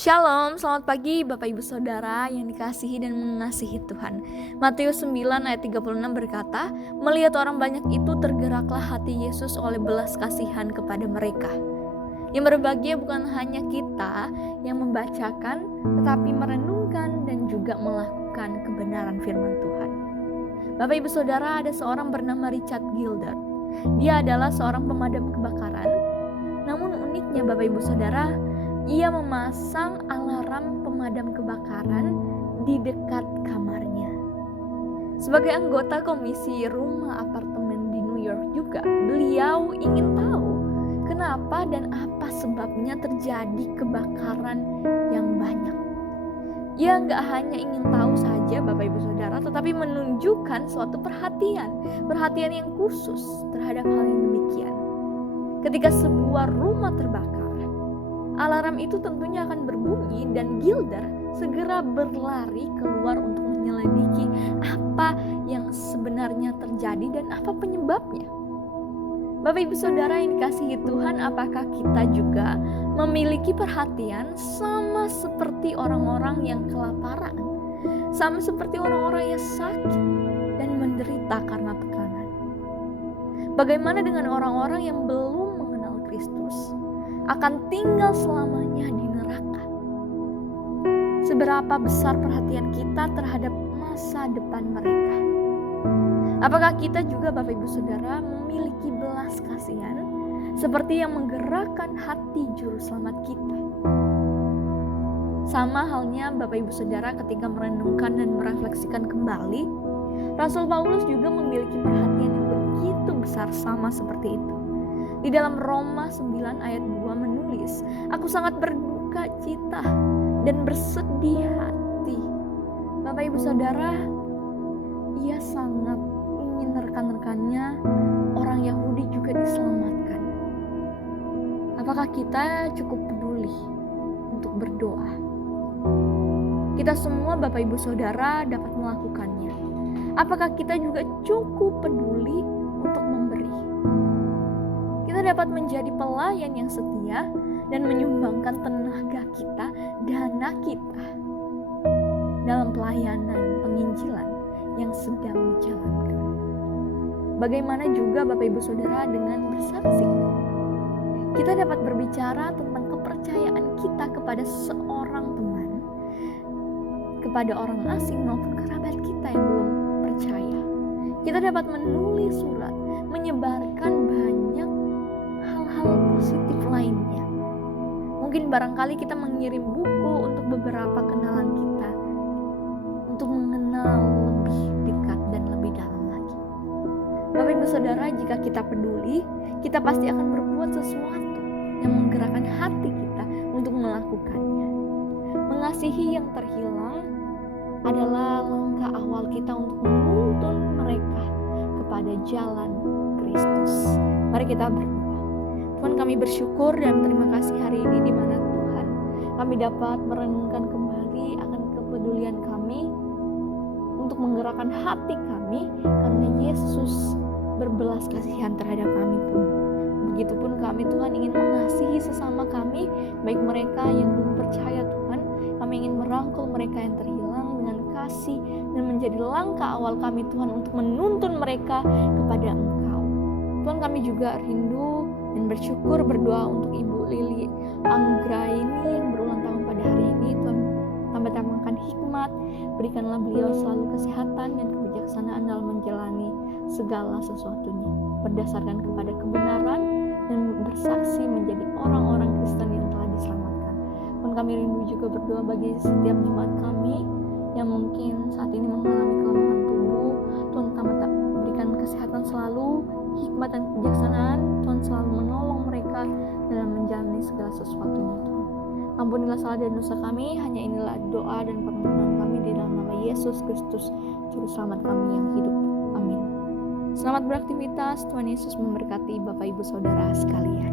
Shalom, selamat pagi Bapak Ibu Saudara yang dikasihi dan mengasihi Tuhan. Matius 9 ayat 36 berkata, "Melihat orang banyak itu tergeraklah hati Yesus oleh belas kasihan kepada mereka." Yang berbahagia bukan hanya kita yang membacakan, tetapi merenungkan dan juga melakukan kebenaran firman Tuhan. Bapak Ibu Saudara, ada seorang bernama Richard Gildart. Dia adalah seorang pemadam kebakaran. Namun uniknya Bapak Ibu Saudara, ia memasang alarm pemadam kebakaran di dekat kamarnya. Sebagai anggota komisi rumah apartemen di New York juga, beliau ingin tahu kenapa dan apa sebabnya terjadi kebakaran yang banyak. Ia nggak hanya ingin tahu saja Bapak Ibu Saudara, tetapi menunjukkan suatu perhatian yang khusus terhadap hal yang demikian. Ketika sebuah rumah terbakar, alarm itu tentunya akan berbunyi dan Gildart segera berlari keluar untuk menyelidiki apa yang sebenarnya terjadi dan apa penyebabnya. Bapak Ibu Saudara yang dikasihi Tuhan, apakah kita juga memiliki perhatian sama seperti orang-orang yang kelaparan, sama seperti orang-orang yang sakit dan menderita karena tekanan? Bagaimana dengan orang-orang yang belum mengenal Kristus, akan tinggal selamanya di neraka? Seberapa besar perhatian kita terhadap masa depan mereka? Apakah kita juga Bapak Ibu Saudara memiliki belas kasihan seperti yang menggerakkan hati juru selamat kita? Sama halnya Bapak Ibu Saudara ketika merenungkan dan merefleksikan kembali, Rasul Paulus juga memiliki perhatian yang begitu besar sama seperti itu. Di dalam Roma 9 ayat 2 menulis, "Aku sangat berduka cita dan bersedih hati." Bapak Ibu Saudara, ia sangat ingin rekan-rekannya orang Yahudi juga diselamatkan. Apakah kita cukup peduli untuk berdoa? Kita semua Bapak Ibu Saudara dapat melakukannya. Apakah kita juga cukup peduli untuk memberi? Kita dapat menjadi pelayan yang setia dan menyumbangkan tenaga kita, dana kita dalam pelayanan penginjilan yang sedang dijalankan. Bagaimana juga Bapak Ibu Saudara dengan bersaksi? Kita dapat berbicara tentang kepercayaan kita kepada seorang teman, kepada orang asing maupun kerabat kita yang belum percaya. Kita dapat menulis surat, menyebarkan banyak hal-hal positif lainnya. Mungkin barangkali kita mengirim buku untuk beberapa kenalan kita, untuk mengenal lebih dekat dan lebih dalam lagi. Bapak Ibu Saudara, jika kita peduli, kita pasti akan berbuat sesuatu yang menggerakkan hati kita untuk melakukannya. Mengasihi yang terhilang adalah langkah awal kita untuk menuntun mereka kepada jalan Kristus. Mari kita berdoa. Tuhan, kami bersyukur dan terima kasih hari ini di mana Tuhan kami dapat merenungkan kembali akan kepedulian kami untuk menggerakkan hati kami karena Yesus berbelas kasihan terhadap kami pun. Begitupun kami Tuhan ingin mengasihi sesama kami, baik mereka yang belum percaya Tuhan. Kami ingin merangkul mereka yang terhilang dengan kasih dan menjadi langkah awal kami Tuhan untuk menuntun mereka kepada Engkau. Tuhan, kami juga rindu dan bersyukur berdoa untuk Ibu Lili Anggraini yang berulang tahun pada hari ini. Tuhan, tambahkan hikmat, berikanlah beliau selalu kesehatan dan kebijaksanaan dalam menjalani segala sesuatunya, berdasarkan kepada kebenaran dan bersaksi menjadi orang-orang Kristen yang telah diselamatkan. Tuhan, kami rindu juga berdoa bagi setiap jemaat kami yang mungkin saat ini mengalami kelemahan tubuh. Tuhan, berikan kesehatan selalu, hikmat dan kebijaksanaan. Tuhan selalu menolong mereka dalam menjalani segala sesuatunya. Tuhan, ampunilah salah dan dosa kami. Hanya inilah doa dan permohonan kami di dalam nama Yesus Kristus, Juru Selamat kami yang hidup. Amin. Selamat beraktivitas. Tuhan Yesus memberkati Bapak Ibu Saudara sekalian.